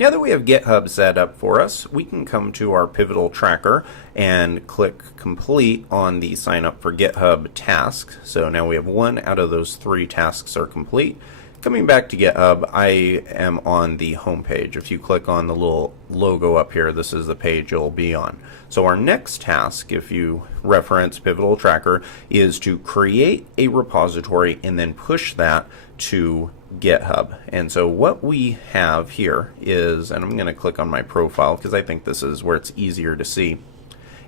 Now that we have GitHub set up for us, we can come to our Pivotal Tracker and click Complete on the Sign Up for GitHub task. So now we have 1 out of those 3 tasks are complete. Coming back to GitHub, I am on the home page. If you click on the little logo up here, this is the page you'll be on. So our next task, if you reference Pivotal Tracker, is to create a repository and then push that to GitHub. And so what we have here is, and I'm going to click on my profile because I think this is where it's easier to see.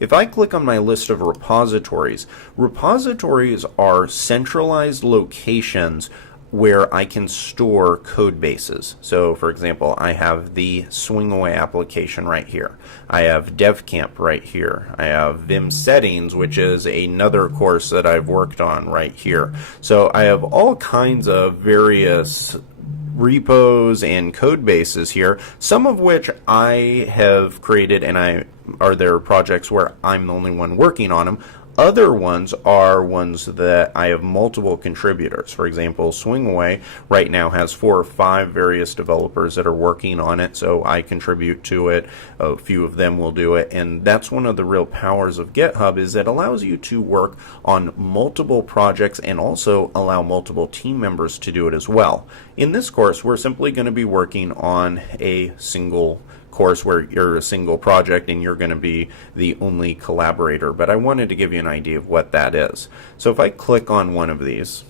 If I click on my list of repositories, repositories are centralized locations where I can store code bases. So for example, I have the Swingaway application right here. I have DevCamp right here. I have Vim Settings, which is another course that I've worked on right here. So I have all kinds of various repos and code bases here, some of which I have created and are there projects where I'm the only one working on them. Other ones are ones that I have multiple contributors. For example, Swingaway right now has 4 or 5 various developers that are working on it, so I contribute to it. A few of them will do it, and that's one of the real powers of GitHub, is it allows you to work on multiple projects and also allow multiple team members to do it as well. In this course, we're simply going to be working on a single course where you're a single project and you're going to be the only collaborator, but I wanted to give you an idea of what that is. So if I click on one of these,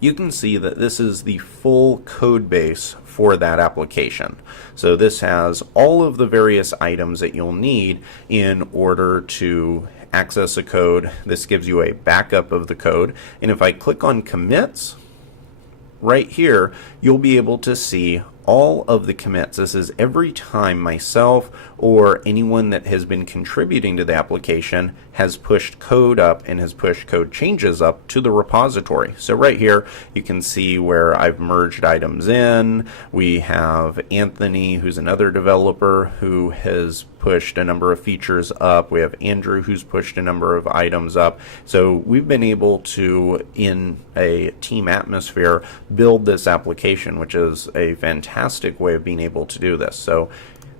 you can see that this is the full code base for that application. So this has all of the various items that you'll need in order to access a code. This gives you a backup of the code, and if I click on commits right here, you'll be able to see all of the commits. This is every time myself or anyone that has been contributing to the application has pushed code up and has pushed code changes up to the repository. So right here you can see where I've merged items in. We have Anthony, who's another developer, who has pushed a number of features up. We have Andrew, who's pushed a number of items up. So we've been able to, in a team atmosphere, build this application, which is a fantastic way of being able to do this. So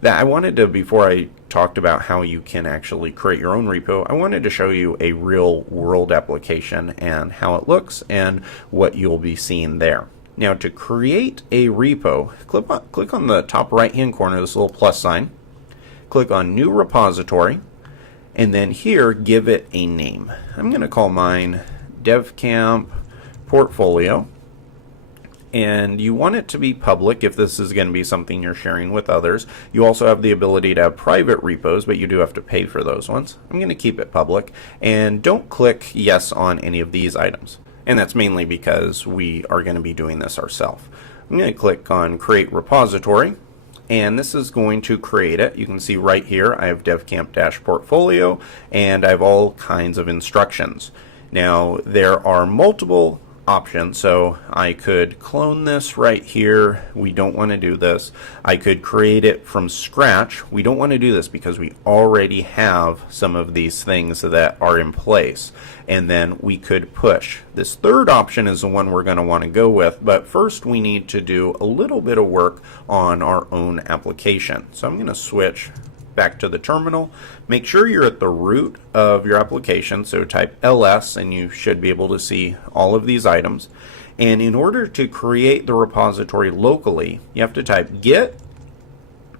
that I wanted to, before I talked about how you can actually create your own repo, I wanted to show you a real world application and how it looks and what you'll be seeing there. Now, to create a repo, click on the top right hand corner, this little plus sign, click on New Repository, and then here give it a name. I'm going to call mine DevCamp Portfolio. And you want it to be public if this is going to be something you're sharing with others. You also have the ability to have private repos, but you do have to pay for those ones. I'm going to keep it public, and don't click yes on any of these items. And that's mainly because we are going to be doing this ourselves. I'm going to click on Create Repository, and this is going to create it. You can see right here I have DevCamp-Portfolio, and I have all kinds of instructions. Now, there are multiple option. So I could clone this right here. We don't want to do this. I could create it from scratch. We don't want to do this because we already have some of these things that are in place. And then we could push. This third option is the one we're going to want to go with, but first we need to do a little bit of work on our own application. So I'm going to switch back to the terminal. Make sure you're at the root of your application, so type ls and you should be able to see all of these items. And in order to create the repository locally, you have to type git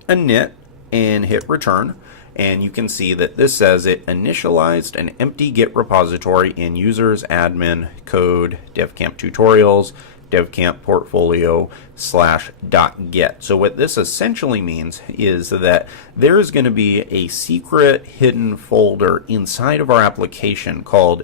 init and hit return, and you can see that this says it initialized an empty git repository in users admin code devcamp tutorials devcamp portfolio /.git. So what this essentially means is that there is going to be a secret hidden folder inside of our application called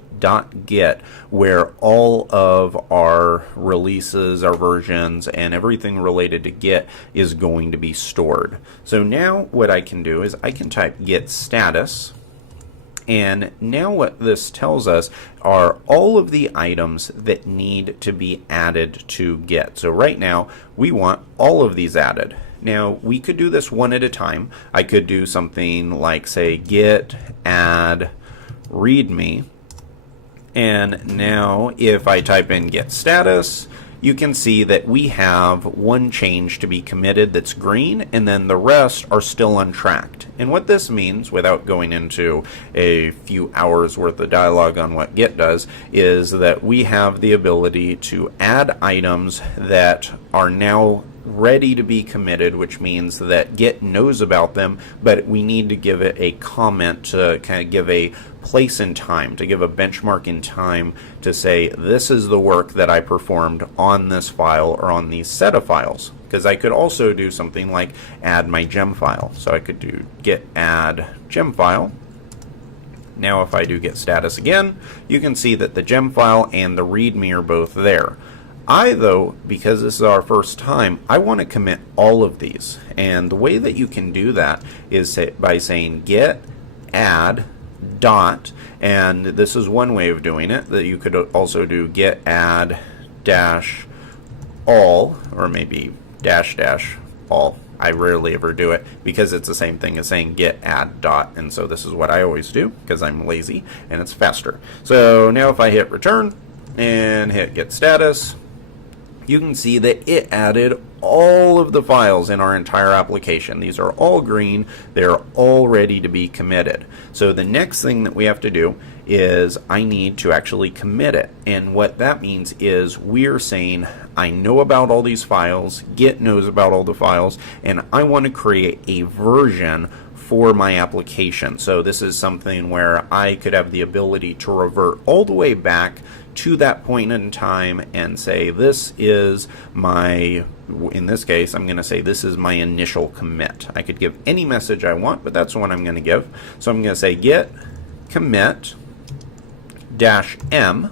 .git where all of our releases, our versions, and everything related to Git is going to be stored. So now what I can do is I can type git status. And now what this tells us are all of the items that need to be added to Git. So right now we want all of these added. Now we could do this one at a time. I could do something like, say, git add readme. And now if I type in git status, you can see that we have one change to be committed that's green, and then the rest are still untracked. And what this means, without going into a few hours worth of dialogue on what Git does, is that we have the ability to add items that are now ready to be committed, which means that Git knows about them, but we need to give it a comment to kind of give a place in time, to give a benchmark in time to say this is the work that I performed on this file or on these set of files. Because I could also do something like add my gem file. So I could do git add gem file. Now if I do git status again, you can see that the gem file and the readme are both there. Though, because this is our first time, I want to commit all of these. And the way that you can do that is by saying git add dot, and this is one way of doing it. That you could also do git add dash all, or maybe dash dash all. I rarely ever do it because it's the same thing as saying git add dot, and so this is what I always do because I'm lazy and it's faster. So now if I hit return and hit git status, you can see that it added all of the files in our entire application. These are all green. They're all ready to be committed. So the next thing that we have to do is I need to actually commit it. And what that means is we're saying I know about all these files, Git knows about all the files, and I want to create a version for my application. So this is something where I could have the ability to revert all the way back to that point in time and say this is my, in this case I'm going to say this is my initial commit. I could give any message I want, but that's the one I'm going to give. So I'm going to say git commit -m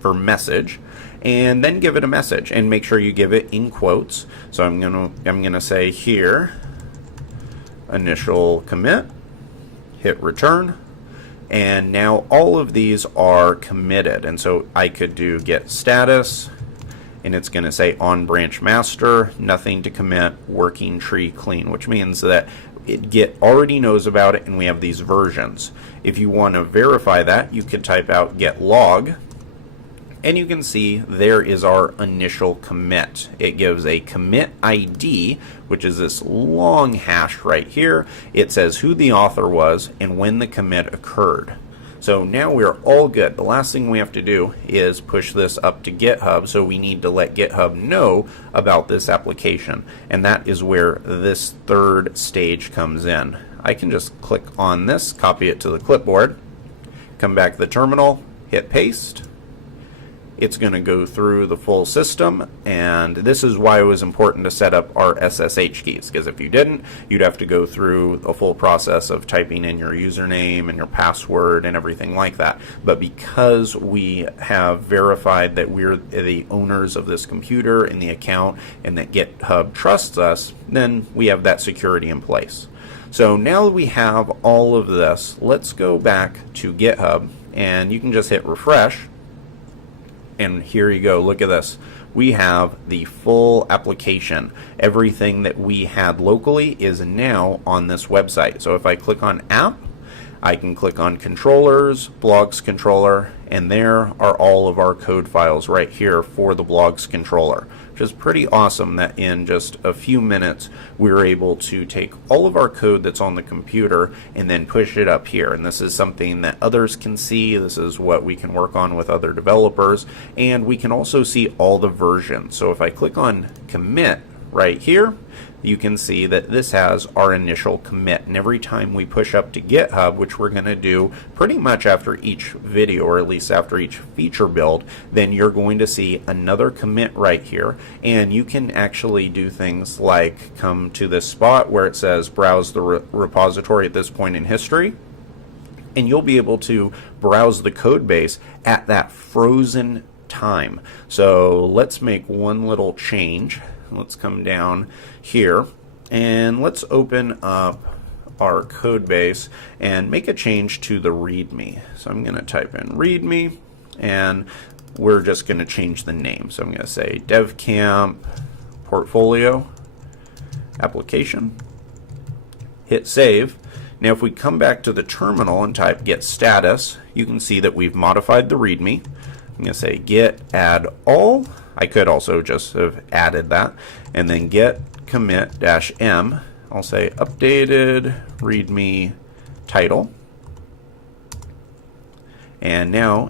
for message, and then give it a message, and make sure you give it in quotes. So I'm going to say here initial commit, hit return, and now all of these are committed. And so I could do git status, and it's going to say on branch master, nothing to commit, working tree clean, which means that Git already knows about it and we have these versions. If you want to verify that, you could type out git log, and you can see there is our initial commit. It gives a commit ID, which is this long hash right here. It says who the author was and when the commit occurred. So now we're all good. The last thing we have to do is push this up to GitHub, so we need to let GitHub know about this application, and that is where this third stage comes in. I can just click on this, copy it to the clipboard, come back to the terminal, hit paste. It's going to go through the full system, and this is why it was important to set up our SSH keys, because if you didn't, you'd have to go through a full process of typing in your username and your password and everything like that. But because we have verified that we're the owners of this computer and the account and that GitHub trusts us, then we have that security in place. So now that we have all of this, let's go back to GitHub, and you can just hit refresh. And here you go, look at this. We have the full application. Everything that we had locally is now on this website. So if I click on app, I can click on controllers, blogs controller, and there are all of our code files right here for the blogs controller, which is pretty awesome that in just a few minutes we were able to take all of our code that's on the computer and then push it up here. And this is something that others can see. This is what we can work on with other developers, and we can also see all the versions. So if I click on commit right here, you can see that this has our initial commit, and every time we push up to GitHub, which we're going to do pretty much after each video, or at least after each feature build, then you're going to see another commit right here, and you can actually do things like come to this spot where it says browse the repository at this point in history, and you'll be able to browse the code base at that frozen time. So let's make one little change. Let's come down here and let's open up our code base and make a change to the README. So I'm going to type in README, and we're just going to change the name. So I'm going to say DevCamp Portfolio Application. Hit save. Now if we come back to the terminal and type git status, you can see that we've modified the README. I'm going to say git add all. I could also just have added that, and then git commit -m. I'll say updated readme title. And now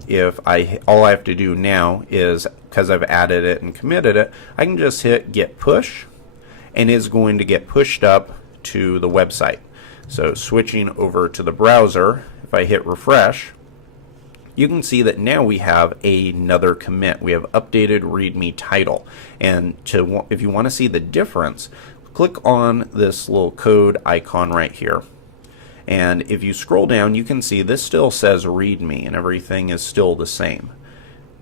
all I have to do now is, because I've added it and committed it, I can just hit git push, and it's going to get pushed up to the website. So switching over to the browser, if I hit refresh, you can see that now we have another commit. We have updated readme title. And if you want to see the difference, click on this little code icon right here. And if you scroll down, you can see this still says readme and everything is still the same.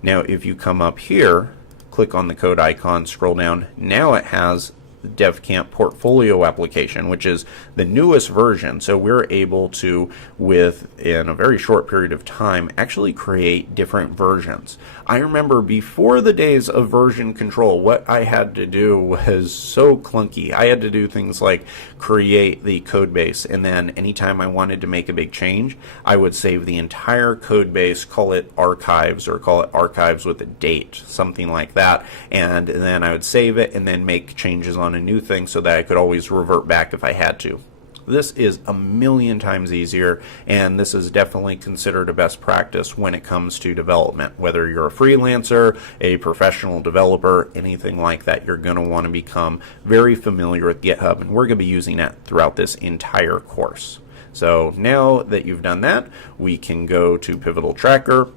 Now if you come up here, click on the code icon, scroll down, now it has the DevCamp portfolio application, which is the newest version. So we're able to, in a very short period of time, actually create different versions. I remember before the days of version control, what I had to do was so clunky. I had to do things like create the code base, and then anytime I wanted to make a big change, I would save the entire code base, call it archives, or call it archives with a date, something like that, and then I would save it and then make changes on a new thing so that I could always revert back if I had to. This is a million times easier, and this is definitely considered a best practice when it comes to development. Whether you're a freelancer, a professional developer, anything like that, you're going to want to become very familiar with GitHub, and we're going to be using that throughout this entire course. So now that you've done that, we can go to Pivotal Tracker,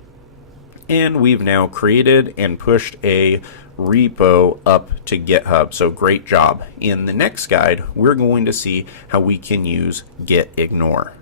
and we've now created and pushed a repo up to GitHub. So great job. In the next guide, we're going to see how we can use git ignore.